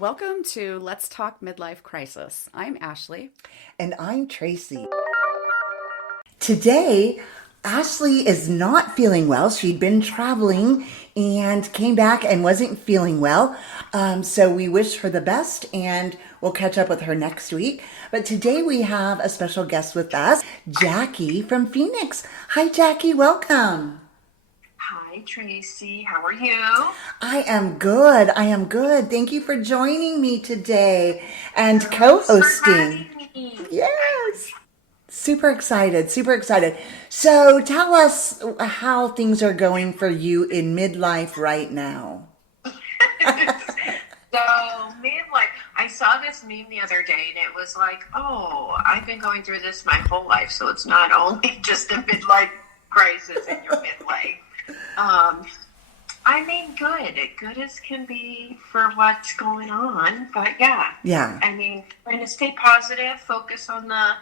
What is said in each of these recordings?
Welcome to Let's Talk Midlife Crisis. I'm Ashley. And I'm Tracy. Today, Ashley is not feeling well. She'd been traveling and came back and wasn't feeling well. So we wish her the best and we'll catch up with her next week. But today we have a special guest with us, Jackie from Phoenix. Hi, Jackie. Welcome. Hi, Tracy. How are you? I am good. Thank you for joining me today and co-hosting. Yes. Super excited. So tell us how things are going for you in midlife right now. So, midlife, I saw this meme the other day and it was like, oh, I've been going through this my whole life. So it's not only just a midlife crisis in your midlife. I mean, good as can be for what's going on, but yeah. I mean, trying to stay positive, focus on the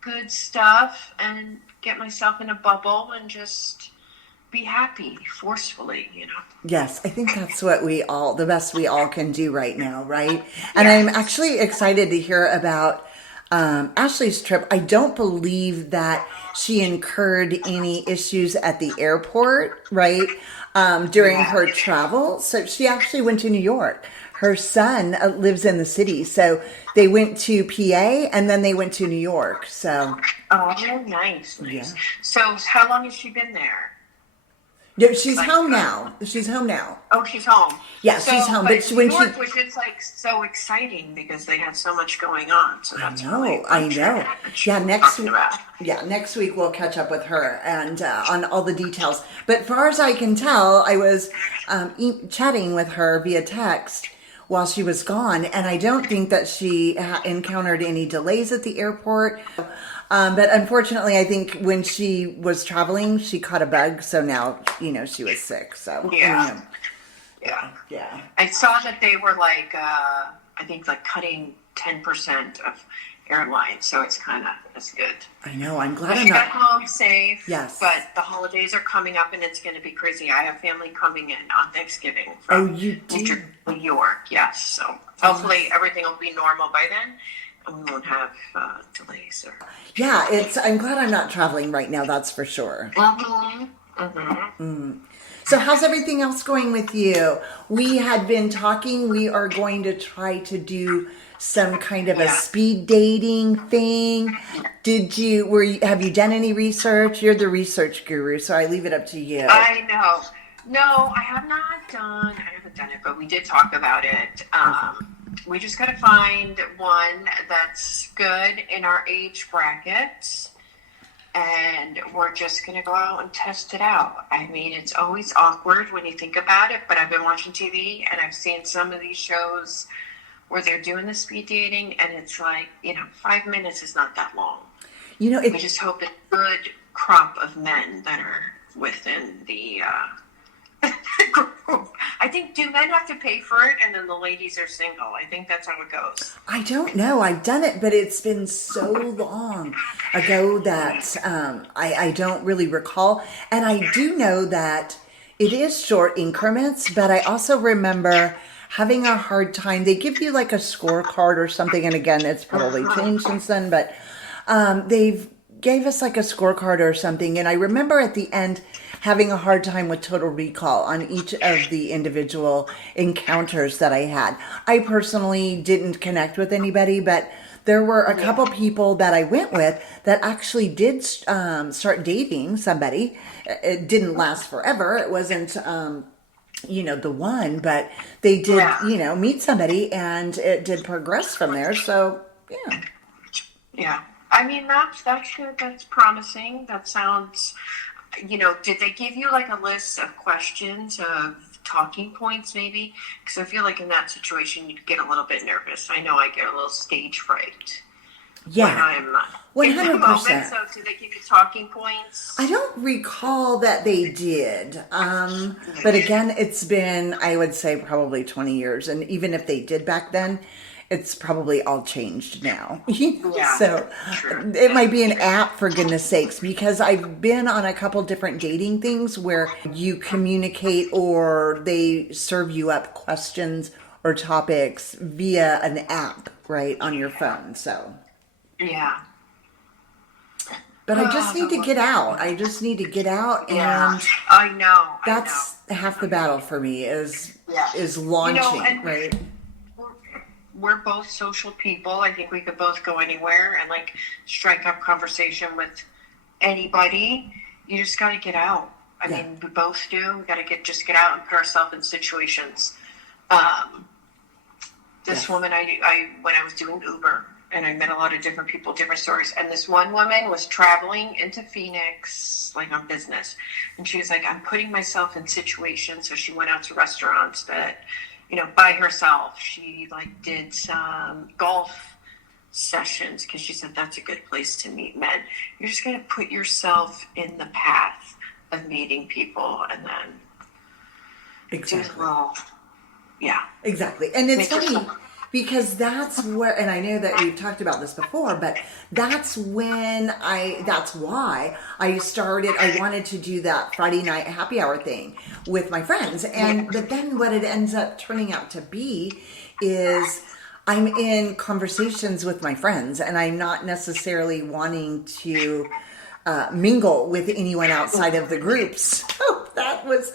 good stuff, and get myself in a bubble and just be happy forcefully, Yes, I think that's what the best we all can do right now, right? And I'm actually excited to hear about Ashley's trip. I don't believe that she incurred any issues at the airport, right? During her travel. So she actually went to New York. Her son lives in the city. So they went to PA and then they went to New York. So. Oh, nice. Yeah. So how long has she been there? Yeah, she's home now. Oh, she's home. Yeah, so, she's home. But when New York was just like so exciting because they had so much going on. So that's I know. Next week we'll catch up with her and on all the details. But far as I can tell, I was chatting with her via text while she was gone, and I don't think that she encountered any delays at the airport. But unfortunately, I think when she was traveling, she caught a bug. So now, she was sick. So yeah. I saw that they were like, cutting 10% of airlines. So it's good. I know. I'm glad I got home safe. Yes. But the holidays are coming up and it's going to be crazy. I have family coming in on Thanksgiving from you do? New York. Yes. So hopefully everything will be normal by then. And we won't have delays. Yeah, I'm glad I'm not traveling right now, that's for sure. So how's everything else going with you? We had been talking, we are going to try to do some kind of a speed dating thing. Have you done any research? You're the research guru, so I leave it up to you. I know. No, I haven't done it, but we did talk about it. We just got to find one that's good in our age bracket, and we're just going to go out and test it out. I mean, it's always awkward when you think about it, but I've been watching TV, and I've seen some of these shows where they're doing the speed dating, and it's like, 5 minutes is not that long. We just hope it's a good crop of men that are within the group. I think, do men have to pay for it and then the ladies are single? I think that's how it goes. I don't know. I've done it, but it's been so long ago that I don't really recall. And I do know that it is short increments, but I also remember having a hard time. They give you like a scorecard or something. And again, it's probably changed since then, but they've gave us like a scorecard or something. And I remember at the end having a hard time with total recall on each of the individual encounters that I had. I personally didn't connect with anybody, but there were a couple people that I went with that actually did start dating somebody. It didn't last forever. It wasn't, the one, but they did, meet somebody and it did progress from there. So, yeah. Yeah. I mean, that's good. That's promising. That sounds... did they give you like a list of questions of talking points maybe? Because I feel like in that situation you'd get a little bit nervous. I know I get a little stage fright. Yeah, when I'm in the moment. So do they give you talking points? I don't recall that they did. But again, it's been, I would say, probably 20 years. And even if they did back then, it's probably all changed now. So it might be an app, for goodness sakes, because I've been on a couple different dating things where you communicate or they serve you up questions or topics via an app, right, on your phone. So, Yeah. but I just need to get out. I just need to get out, Yeah. and I know. that's half the battle for me is Yes. launching, And right? we're both social people. I think we could both go anywhere and like strike up conversation with anybody. You just got to get out. I mean, we both do. We got to just get out and put ourselves in situations. This woman, I when I was doing Uber, and I met a lot of different people, different stories. And this one woman was traveling into Phoenix, like on business, and she was like, "I'm putting myself in situations." So she went out to restaurants that, by herself. She like did some golf sessions because she said that's a good place to meet men. You're just going to put yourself in the path of meeting people, and then Exactly. Exactly. And it's funny because that's where, and I know that we've talked about this before, but that's why I wanted to do that Friday night happy hour thing with my friends. But then what it ends up turning out to be is I'm in conversations with my friends, and I'm not necessarily wanting to mingle with anyone outside of the groups. So that was,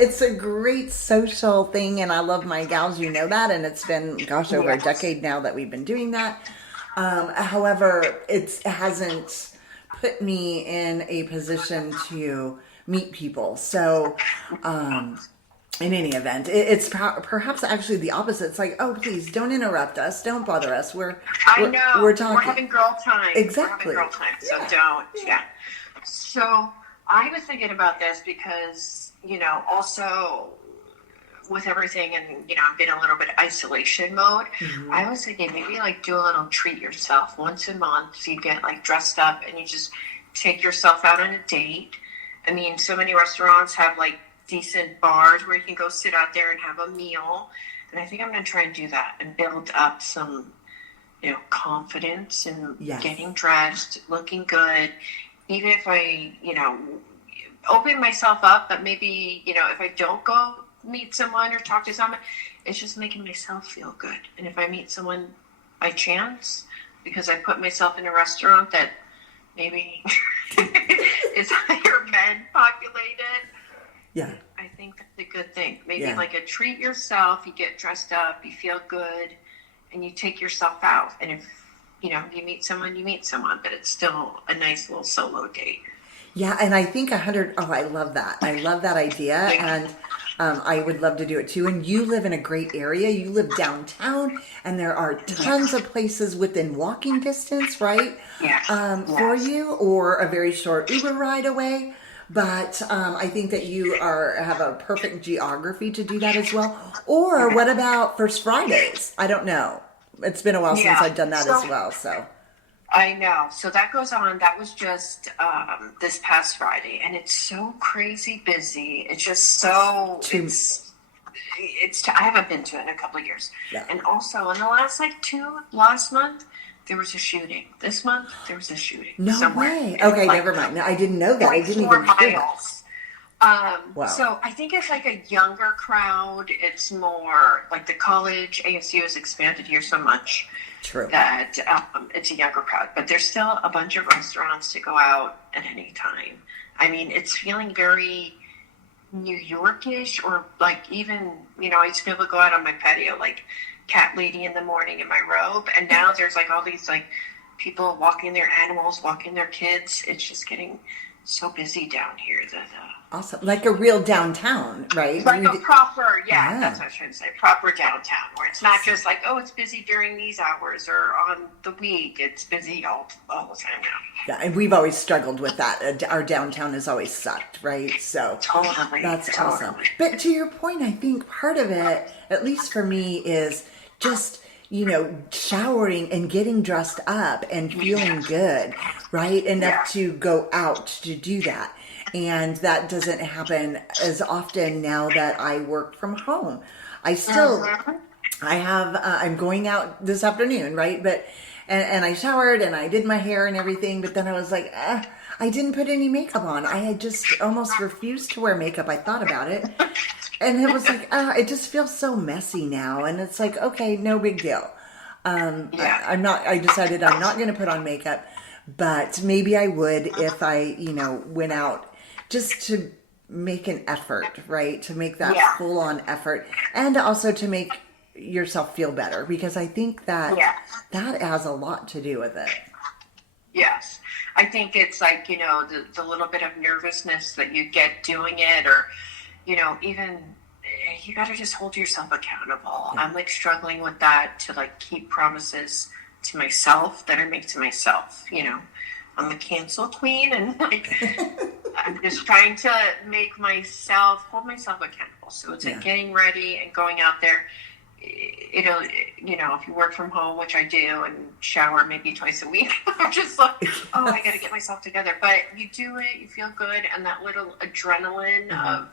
it's a great social thing, and I love my gals, that, and it's been, over a decade now that we've been doing that. However, it hasn't put me in a position to meet people. So, in any event, it's perhaps actually the opposite. It's like, oh, please don't interrupt us. Don't bother us. We're talking. We're having girl time. Exactly. We're having girl time. So don't. Yeah. So I was thinking about this because, also with everything and, I've been a little bit isolation mode. Mm-hmm. I was thinking maybe like do a little treat yourself once a month. So you get like dressed up and you just take yourself out on a date. I mean, so many restaurants have like decent bars where you can go sit out there and have a meal. And I think I'm going to try and do that and build up some, confidence in getting dressed, looking good. Even if I, open myself up, but maybe, if I don't go meet someone or talk to someone, it's just making myself feel good. And if I meet someone by chance, because I put myself in a restaurant that maybe is higher men populated, I think that's a good thing. Maybe like a treat yourself, you get dressed up, you feel good, and you take yourself out. And if, you meet someone, but it's still a nice little solo date. Yeah, and I think I love that. I love that idea, and I would love to do it too. And you live in a great area. You live downtown, and there are tons of places within walking distance, right? For you, or a very short Uber ride away. But I think that you have a perfect geography to do that as well. Or what about First Fridays? I don't know. It's been a while since I've done that as well. So I know. So that goes on. That was just this past Friday, and it's so crazy busy. It's just so I haven't been to it in a couple of years. Yeah. And also in the last month, there was a shooting. This month, there was a shooting. No way. Okay, never mind. No, I didn't know that. I didn't even hear that. Wow. So I think it's like a younger crowd. It's more like the college. ASU has expanded here so much. True. That it's a younger crowd. But there's still a bunch of restaurants to go out at any time. I mean, it's feeling very New Yorkish, or like even, I used to be able to go out on my patio, like cat lady in the morning in my robe, and now there's like all these like people walking their animals, walking their kids. It's just getting so busy down here that awesome, like a real downtown, right? Like a proper, that's what I was trying to say, proper downtown, where it's not just like, oh, it's busy during these hours or on the week. It's busy all the time now. Yeah, and we've always struggled with that. Our downtown has always sucked, right? So that's awesome. But to your point, I think part of it, at least for me, is just showering and getting dressed up and feeling good, right? Enough to go out to do that. And that doesn't happen as often now that I work from home. I'm going out this afternoon, right? But, and I showered and I did my hair and everything, but then I was like, I didn't put any makeup on. I had just almost refused to wear makeup. I thought about it. And it was like, it just feels so messy now. And it's like, okay, no big deal. Yeah. I decided I'm not going to put on makeup, but maybe I would if I, went out just to make an effort, right? To make that Yeah. full on effort, and also to make yourself feel better, because I think that Yeah. that has a lot to do with it. Yes. I think it's like, the little bit of nervousness that you get doing it, or, even you got to just hold yourself accountable. Yeah. I'm like struggling with that, to like keep promises to myself that I make to myself. I'm a cancel queen, and like I'm just trying to hold myself accountable. So it's like getting ready and going out there. If you work from home, which I do, and shower maybe twice a week, I'm just like, oh, I got to get myself together. But you do it, you feel good, and that little adrenaline of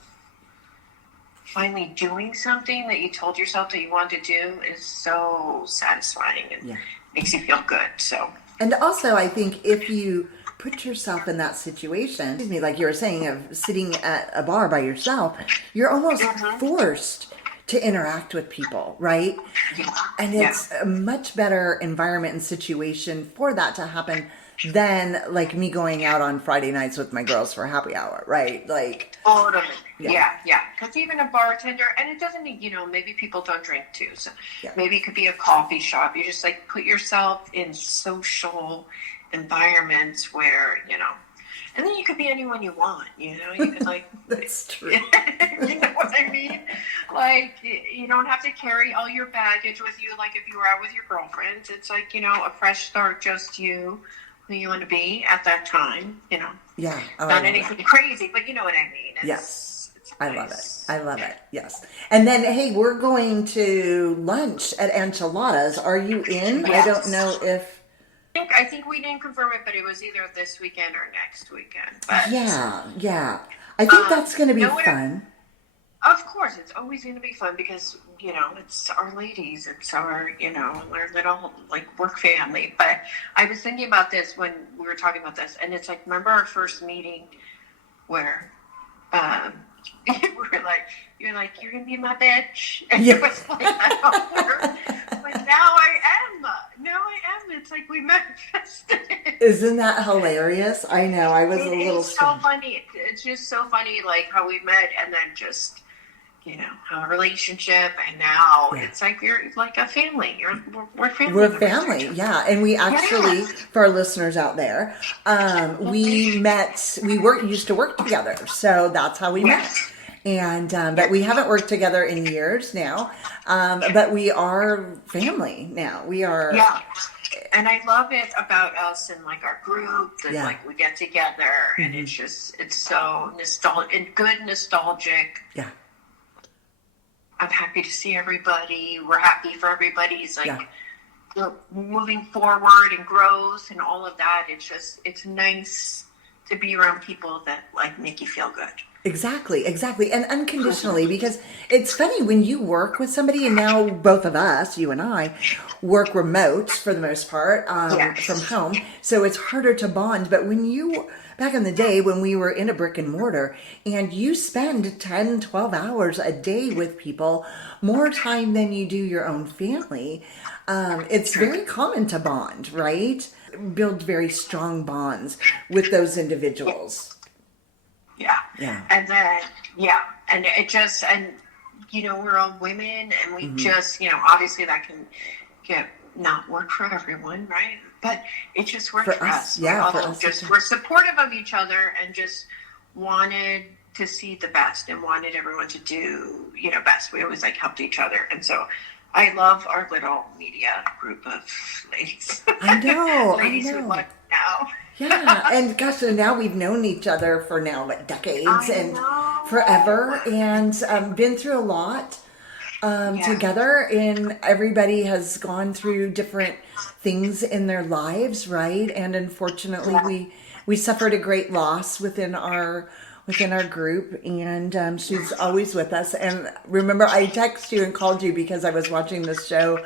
finally doing something that you told yourself that you wanted to do is so satisfying and makes you feel good. So, and also I think if you put yourself in that situation, like you were saying, of sitting at a bar by yourself, you're almost forced to interact with people, right? Yeah. And it's a much better environment and situation for that to happen than like me going out on Friday nights with my girls for happy hour, right? Like, totally. Yeah. Because even a bartender, and it doesn't mean, maybe people don't drink too. So maybe it could be a coffee shop. You just like put yourself in social environments where, and then you could be anyone you want, you could like, that's true. You know what I mean? Like, you don't have to carry all your baggage with you. Like if you were out with your girlfriend, it's like, a fresh start, just you, who you want to be at that time, Yeah. Not anything crazy, but you know what I mean. Yes. I love it. nice. I love it. Yes. And then, hey, we're going to lunch at Enchiladas. Are you in? Yes. I don't know if... I think we didn't confirm it, but it was either this weekend or next weekend. But Yeah. I think that's going to be fun. Of course, it's always going to be fun because, it's our ladies. It's our, our little, work family. But I was thinking about this when we were talking about this, and it's like, remember our first meeting where we're like, you're going to be my bitch? And it was like, that don't work. But now I am. It's like we manifested it. Isn't that hilarious? I know. I was a little... It's so funny. It's just so funny, like, how we met and then just... how a relationship, and now it's like you're like a family. We're family. We're family, yeah. And we actually, for our listeners out there, we used to work together, so that's how we met. And but we haven't worked together in years now. But we are family now. We are. Yeah. And I love it about us and like our group that like we get together and it's so nostalgic and good nostalgic. Yeah. I'm happy to see everybody. We're happy for everybody's moving forward and growth and all of that. It's nice to be around people that like make you feel good. Exactly. And unconditionally, because it's funny when you work with somebody, and now both of us, you and I, work remote for the most part, from home. So it's harder to bond. But back in the day when we were in a brick and mortar and you spend 10, 12 hours a day with people, more time than you do your own family, it's very common to bond, right? Build very strong bonds with those individuals. Yeah. And then, and it just, and, we're all women and we just, obviously that can not work for everyone, right? But it just worked for us. Yeah. We're supportive of each other and just wanted to see the best and wanted everyone to do, best. We always helped each other. And so I love our little media group of ladies. I know. Ladies who like now. Yeah, and gosh, so now we've known each other for decades and forever, and been through a lot together, and everybody has gone through different things in their lives, right? And unfortunately, we suffered a great loss within our group, and she's always with us. And remember, I texted you and called you because I was watching this show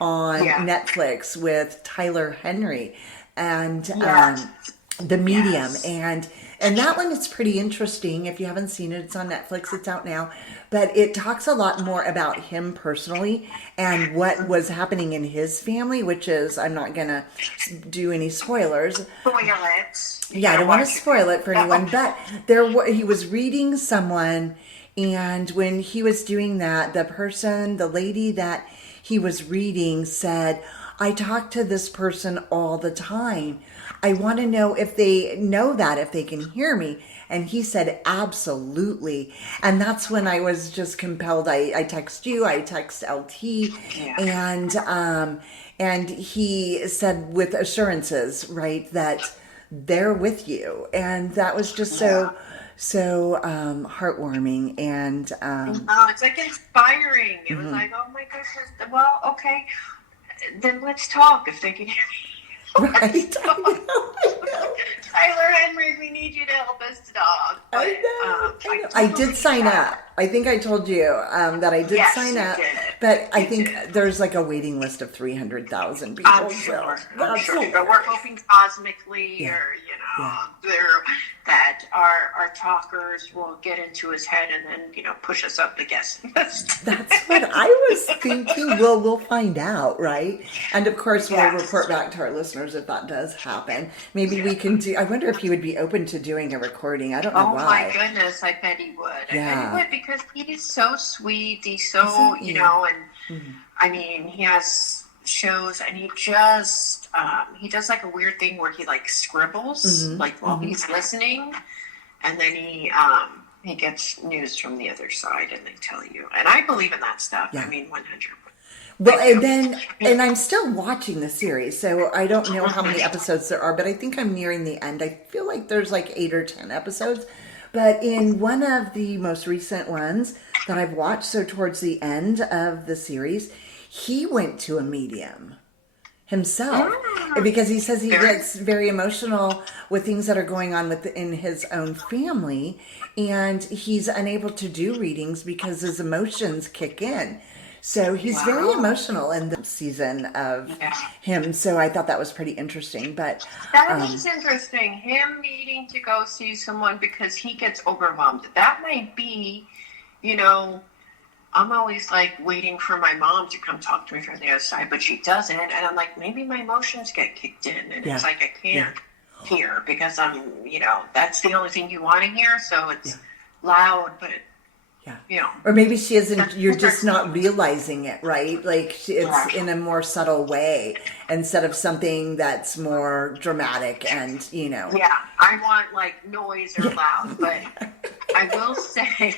on Netflix with Tyler Henry. And The Medium, and that one is pretty interesting. If you haven't seen it, it's on Netflix. It's out now. but it talks a lot more about him personally and what was happening in his family, which is, I'm not going to do any spoilers. Spoil it. Yeah, I don't want to spoil it for anyone, but he was reading someone, and when he was doing that, the lady that he was reading said, I talk to this person all the time. I want to know if they know that, if they can hear me. And he said, absolutely. And that's when I was just compelled. I text you, I text LT, and he said with assurances, right, that they're with you. And that was just so heartwarming. And it's like inspiring. It was like, oh my goodness. Well, okay, then let's talk if they can hear me. Right. Tyler Henry, we need you to help us talk. But, I know. I did sign up. I think I told you that I did sign up. Did. But I think there's like a waiting list of 300,000 people. I'm sure. But we're hoping cosmically, or that our talkers will get into his head and then push us up the guest list. That's what I was thinking. We'll find out, right? And of course, we'll report back to our listeners if that does happen. Maybe we can do. I wonder if he would be open to doing a recording. I don't know why. Oh my goodness, I bet he would. Yeah. I bet he would, because he is so sweet. He's so I mean, he has shows, and he just he does like a weird thing where he like scribbles while he's listening, and then he gets news from the other side, and they tell you. And I believe in that stuff. I mean, 100%. Well, and I'm still watching the series, so I don't know how many episodes there are, but I think I'm nearing the end. I feel like there's like 8 or 10 episodes. But in one of the most recent ones that I've watched, so towards the end of the series, he went to a medium himself because he says he gets very emotional with things that are going on within his own family, and he's unable to do readings because his emotions kick in. So he's very emotional in the season of him. So I thought that was pretty interesting. But that is interesting. Him needing to go see someone because he gets overwhelmed. That might be, I'm always like waiting for my mom to come talk to me from the other side, but she doesn't. And I'm like, maybe my emotions get kicked in. And it's like, I can't hear because I'm, that's the only thing you want to hear. So it's loud, but or maybe she isn't, you're just not realizing it, right? Like it's in a more subtle way instead of something that's more dramatic and, Yeah, I want like noise or loud, but I will say,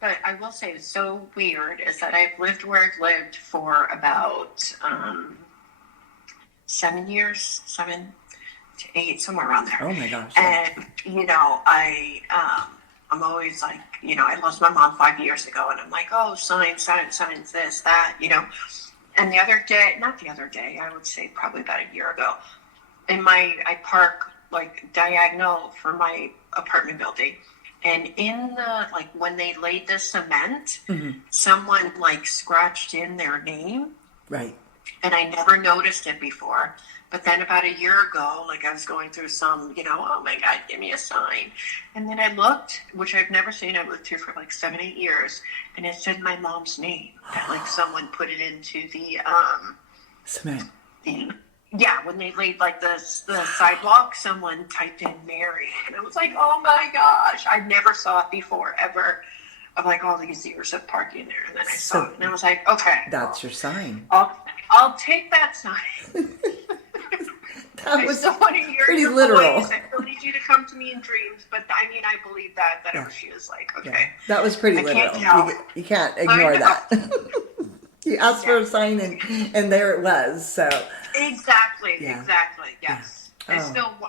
but I will say it's so weird is that I've lived where I've lived for about 7 years, 7 to 8, somewhere around there. Oh my gosh. And, I'm always like, I lost my mom 5 years ago, and I'm like, oh, signs, this, that, And not the other day, I would say probably about a year ago, I park like diagonal from my apartment building, and in when they laid the cement, someone like scratched in their name. Right. And I never noticed it before. But then about a year ago, like I was going through some, oh my God, give me a sign. And then I looked, which I've never seen. I've lived here for like 7, 8 years. And it said my mom's name. That like someone put it into the cement. When they laid like the sidewalk, someone typed in Mary. And I was like, oh my gosh. I never saw it before, ever. Of like all these years of parking there. And then I saw it. And I was like, okay. That's your sign. I'll take that sign. That was pretty literal. Voice. I still need you to come to me in dreams, but I mean, I believe that she was like, okay. Yeah. That was pretty literal. You can't ignore that. You asked for a sign, and there it was. So exactly. Yes. Yeah.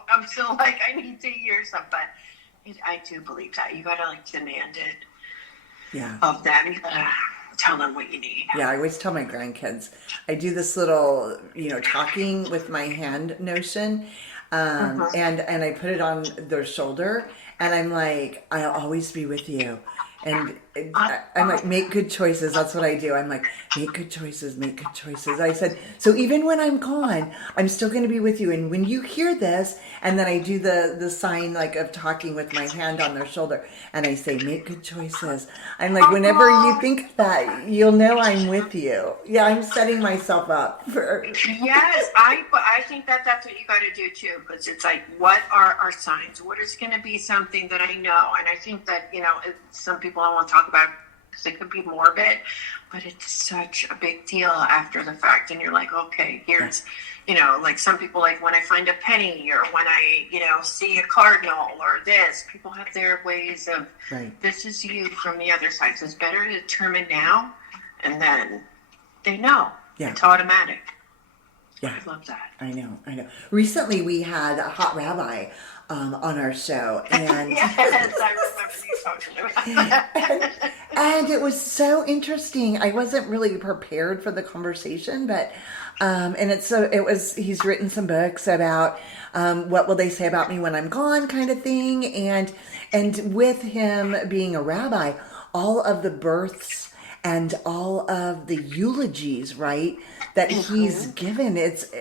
I'm still like, I need to hear something, but I do believe that you gotta like demand it. Yeah. Of them. You gotta tell them what you need. Yeah, I always tell my grandkids, I do this little, talking with my hand notion, and I put it on their shoulder, and I'm like, I'll always be with you. And I'm like, make good choices. That's what I do. I'm like, make good choices, make good choices. I said, so even when I'm gone, I'm still going to be with you. And when you hear this, and then I do the sign like of talking with my hand on their shoulder, and I say, make good choices. I'm like, whenever you think of that, you'll know I'm with you. Yeah, I'm setting myself up for. Yes, I think that that's what you got to do too, because it's like, what are our signs? What is going to be something that I know? And I think that, some people don't want to talk about because it could be morbid, but it's such a big deal after the fact. And you're like, okay, here's, like some people, like when I find a penny or when I, see a cardinal or this, people have their ways of, this is you from the other side. So it's better to determine now, and then they know. Yeah. It's automatic. Yeah. I love that. I know. Recently we had a hot rabbi on our show, and yes, I remember you talking about that. and it was so interesting. I wasn't really prepared for the conversation, but he's written some books about what will they say about me when I'm gone, kind of thing, and with him being a rabbi, all of the births and all of the eulogies, right, that he's given, it's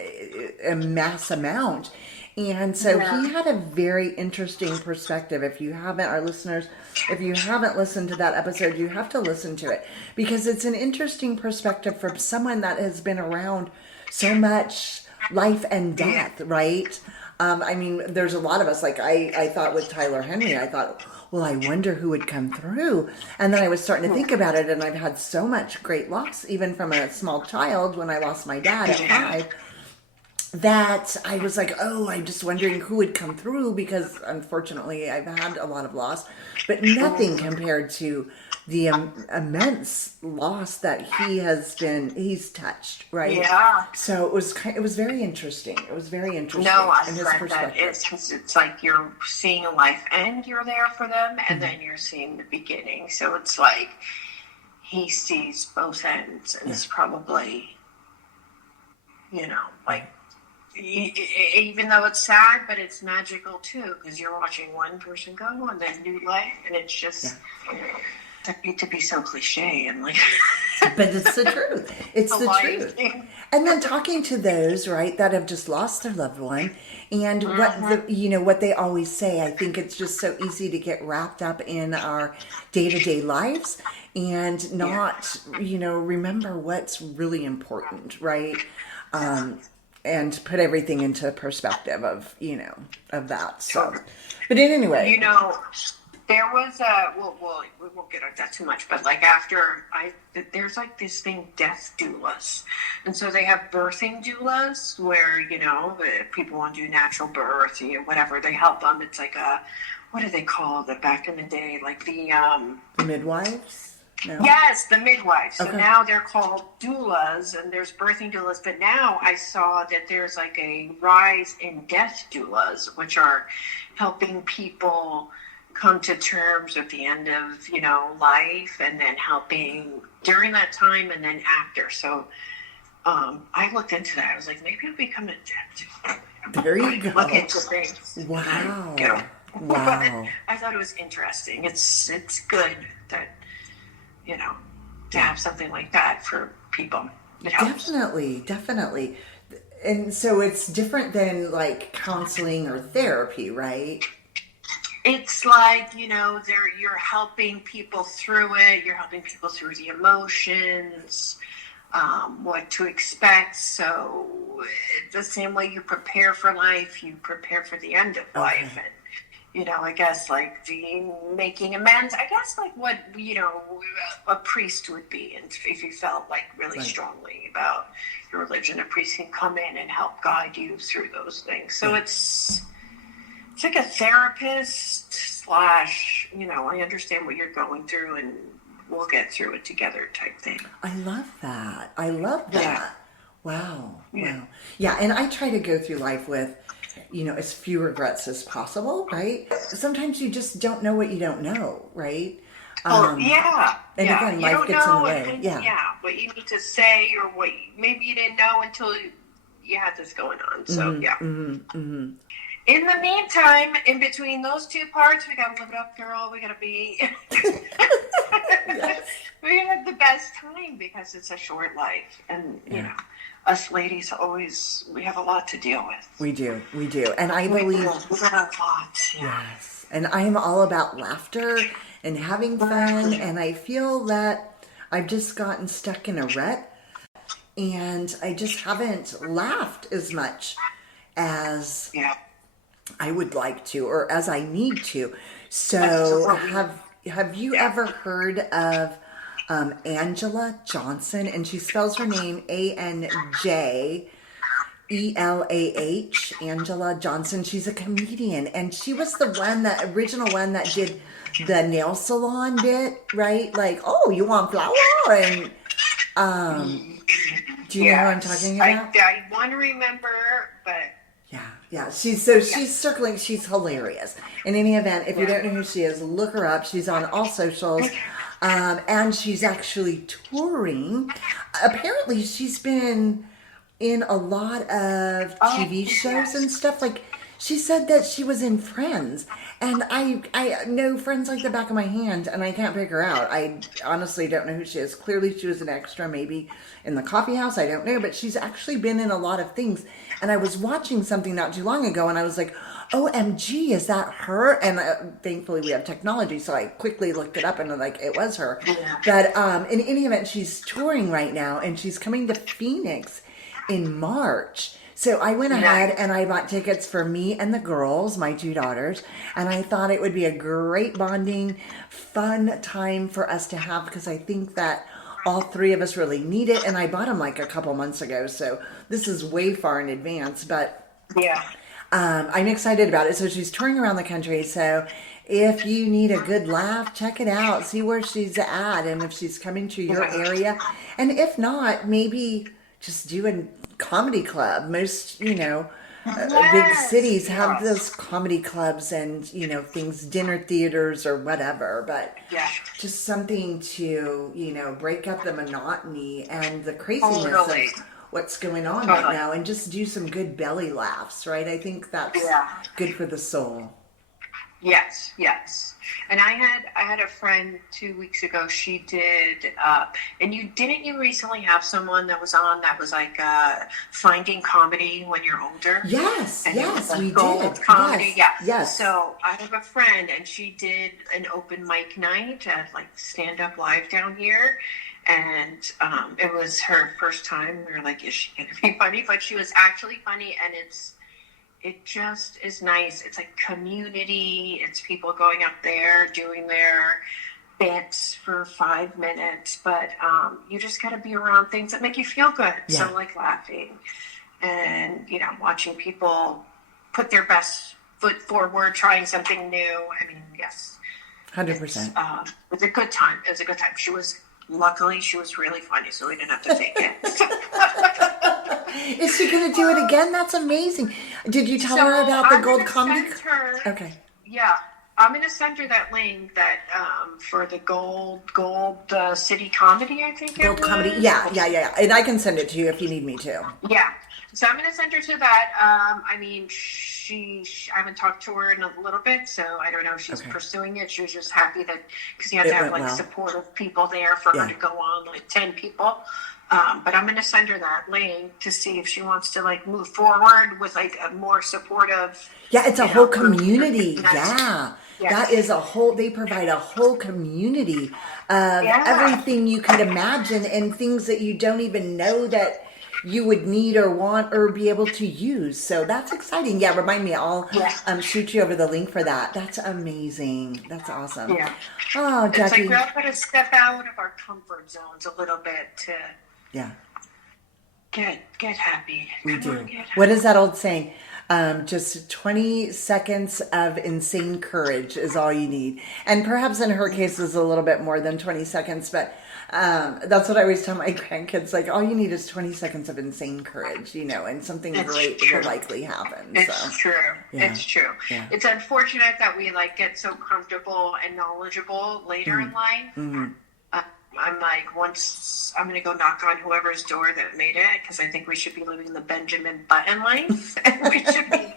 a mass amount. And so he had a very interesting perspective. If you haven't, our listeners, if you haven't listened to that episode, you have to listen to it, because it's an interesting perspective from someone that has been around so much life and death, right? I mean, there's a lot of us, like I thought with Tyler Henry, I thought, well, I wonder who would come through. And then I was starting to think about it, and I've had so much great loss, even from a small child when I lost my dad at 5, that I was like, oh, I'm just wondering who would come through, because unfortunately I've had a lot of loss, but nothing compared to the immense loss that he's touched, right? Yeah. So it was very interesting. It was very interesting. No, I in his read perspective. that. It's like you're seeing a life end, you're there for them, and then you're seeing the beginning. So it's like he sees both ends, and it's probably, like, even though it's sad, but it's magical too, because you're watching one person go and then new life, and it's just to be so cliche and like, but it's the truth. It's the truth. And then talking to those, right, that have just lost their loved one, and what they always say. I think it's just so easy to get wrapped up in our day-to-day lives and not, remember what's really important, right? And put everything into perspective of that. So, but anyway, there was we won't get into that too much, but like there's like this thing, death doulas, and so they have birthing doulas where people want to do natural birth, whatever, they help them. It's like what do they call it back in the day, like the midwives. No. Yes, the midwives. So now they're called doulas, and there's birthing doulas. But now I saw that there's like a rise in death doulas, which are helping people come to terms with the end of, life, and then helping during that time and then after. So I looked into that. I was like, maybe I'll become a death doula. There you go. Look into things. Wow. Wow. I thought it was interesting. It's good that, to have something like that for people. It helps. Definitely. And so it's different than like counseling or therapy, right? It's like, you're helping people through it. You're helping people through the emotions, what to expect. So the same way you prepare for life, you prepare for the end of life. And, I guess like the making amends, I guess like what, a priest would be. And if you felt like really strongly about your religion, a priest can come in and help guide you through those things. So it's like a therapist / I understand what you're going through and we'll get through it together type thing. I love that. Yeah. Wow. Yeah. And I try to go through life with, as few regrets as possible, right? Sometimes you just don't know what you don't know, right? And again, life gets in the way. What you need to say or what maybe you didn't know until you had this going on. So, In the meantime, in between those two parts, we got to live it up, girl. We got to be We have the best time because it's a short life, and you know, us ladies we have a lot to deal with. We do, and I believe we got a lot. Yes, and I'm all about laughter and having fun, and I feel that I've just gotten stuck in a rut, and I just haven't laughed as much as I would like to, or as I need to. So, have you ever heard of Angela Johnson? And she spells her name ANJELAH, Angela Johnson. She's a comedian, and she was the original one that did the nail salon bit, right? Like, oh, you want flour? And do you know what I'm talking about? I want to remember, but yeah. She's circling. She's hilarious. In any event, if you don't know who she is, look her up. She's on all socials, and she's actually touring. Apparently, she's been in a lot of TV shows and stuff. Like, she said that she was in Friends, and I know Friends like the back of my hand, and I can't pick her out. I honestly don't know who she is. Clearly, she was an extra, maybe in the coffee house. I don't know, but she's actually been in a lot of things. And I was watching something not too long ago, and I was like, OMG, is that her? And thankfully we have technology, so I quickly looked it up, and like, it was her. But in any event, she's touring right now, and she's coming to Phoenix in March. So I went ahead and I bought tickets for me and the girls, my 2 daughters, and I thought it would be a great bonding, fun time for us to have, because I think that all 3 of us really need it. And I bought them like a couple months ago, so this is way far in advance, but I'm excited about it. So she's touring around the country, so if you need a good laugh, check it out, see where she's at, and if she's coming to your area. And if not, maybe just do a comedy club. Most, big cities have those comedy clubs and, things, dinner theaters or whatever, but just something to, break up the monotony and the craziness of what's going on right now, and just do some good belly laughs, right? I think that's good for the soul. Yes. And I had a friend 2 weeks ago. She did, and you recently have someone that was on that was like finding comedy when you're older. Yes, and we gold did. Comedy, yes. So I have a friend, and she did an open mic night at like Stand Up Live down here. And it was her first time. We were like, is she going to be funny? But she was actually funny, and it just is nice. It's like community. It's people going up there doing their bits for 5 minutes. But you just got to be around things that make you feel good. Yeah. So like laughing and, watching people put their best foot forward, trying something new. I mean, yes. 100%. It was a good time. Luckily, she was really funny, so we didn't have to take it. Is she going to do it again? That's amazing. Did you tell her about the Gold Comedy? Okay. Yeah, I'm going to send her that link that for the Gold City Comedy, I think. Gold Comedy, yeah. And I can send it to you if you need me to. Yeah. So I'm going to send her to that. I haven't talked to her in a little bit, so I don't know if she's pursuing it. She was just happy that, because you have to have like supportive people there for her to go on, like 10 people. But I'm going to send her that link to see if she wants to like move forward with like a more supportive. Yeah, it's a whole community. Yeah. Yes. That is they provide a whole community of everything you could imagine, and things that you don't even know that you would need or want or be able to use. So that's exciting. Yeah, remind me. I'll shoot you over the link for that. That's amazing. That's awesome. Yeah. Oh, Jackie. It's like we all got to step out of our comfort zones a little bit to get happy. We do. What is that old saying? Just 20 seconds of insane courage is all you need. And perhaps in her case is a little bit more than 20 seconds, but that's what I always tell my grandkids, like, all you need is 20 seconds of insane courage, and something great will likely happen. It's true. Yeah. It's true. Yeah. It's unfortunate that we get so comfortable and knowledgeable later in life. Mm-hmm. I'm like, once I'm going to go knock on whoever's door that made it, because I think we should be living the Benjamin Button life. And we should be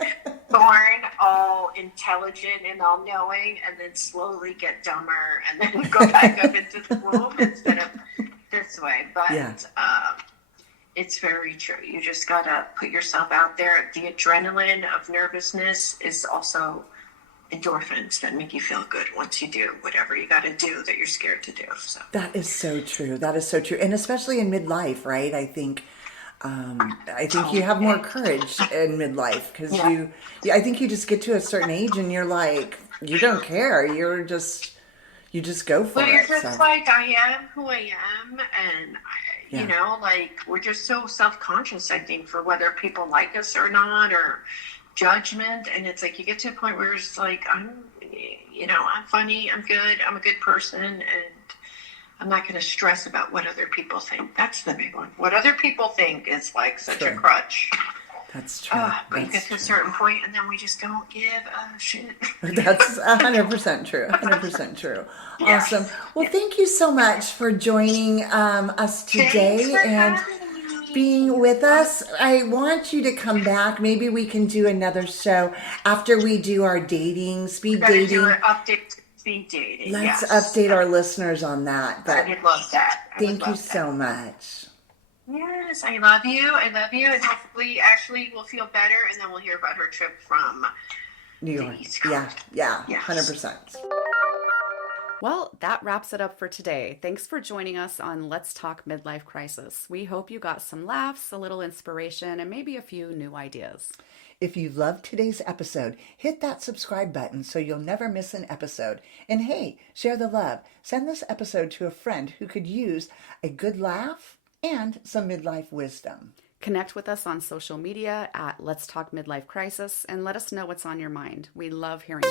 born all intelligent and all knowing, and then slowly get dumber, and then go back up into the womb instead of this way. But it's very true. You just gotta put yourself out there. The adrenaline of nervousness is also endorphins that make you feel good once you do whatever you got to do that you're scared to do. So that is so true. That is so true, and especially in midlife, right? I think you have more courage in midlife because I think you just get to a certain age and you're like, you don't care. You just go for it. You're just like, I am who I am, and you know, like we're just so self-conscious, I think, for whether people like us or not, or judgment. And it's like you get to a point where it's like, I'm funny, I'm good, I'm a good person, and I'm not going to stress about what other people think. That's the big one. What other people think is like such a crutch. That's true. But you get to a certain point, and then we just don't give a shit. That's 100% true. 100% true. Awesome. Well, thank you so much for joining us today and being with us. I want you to come back. Maybe we can do another show after we do our speed dating. Do an update to speed dating. Let's update our listeners on that. But I would love that. Thank you so much. Yes, I love you. And hopefully Ashley will feel better, and then we'll hear about her trip from New York. Yeah, 100%. Well, that wraps it up for today. Thanks for joining us on Let's Talk Midlife Crisis. We hope you got some laughs, a little inspiration, and maybe a few new ideas. If you loved today's episode, hit that subscribe button so you'll never miss an episode. And hey, share the love. Send this episode to a friend who could use a good laugh and some midlife wisdom. Connect with us on social media at Let's Talk Midlife Crisis and let us know what's on your mind. We love hearing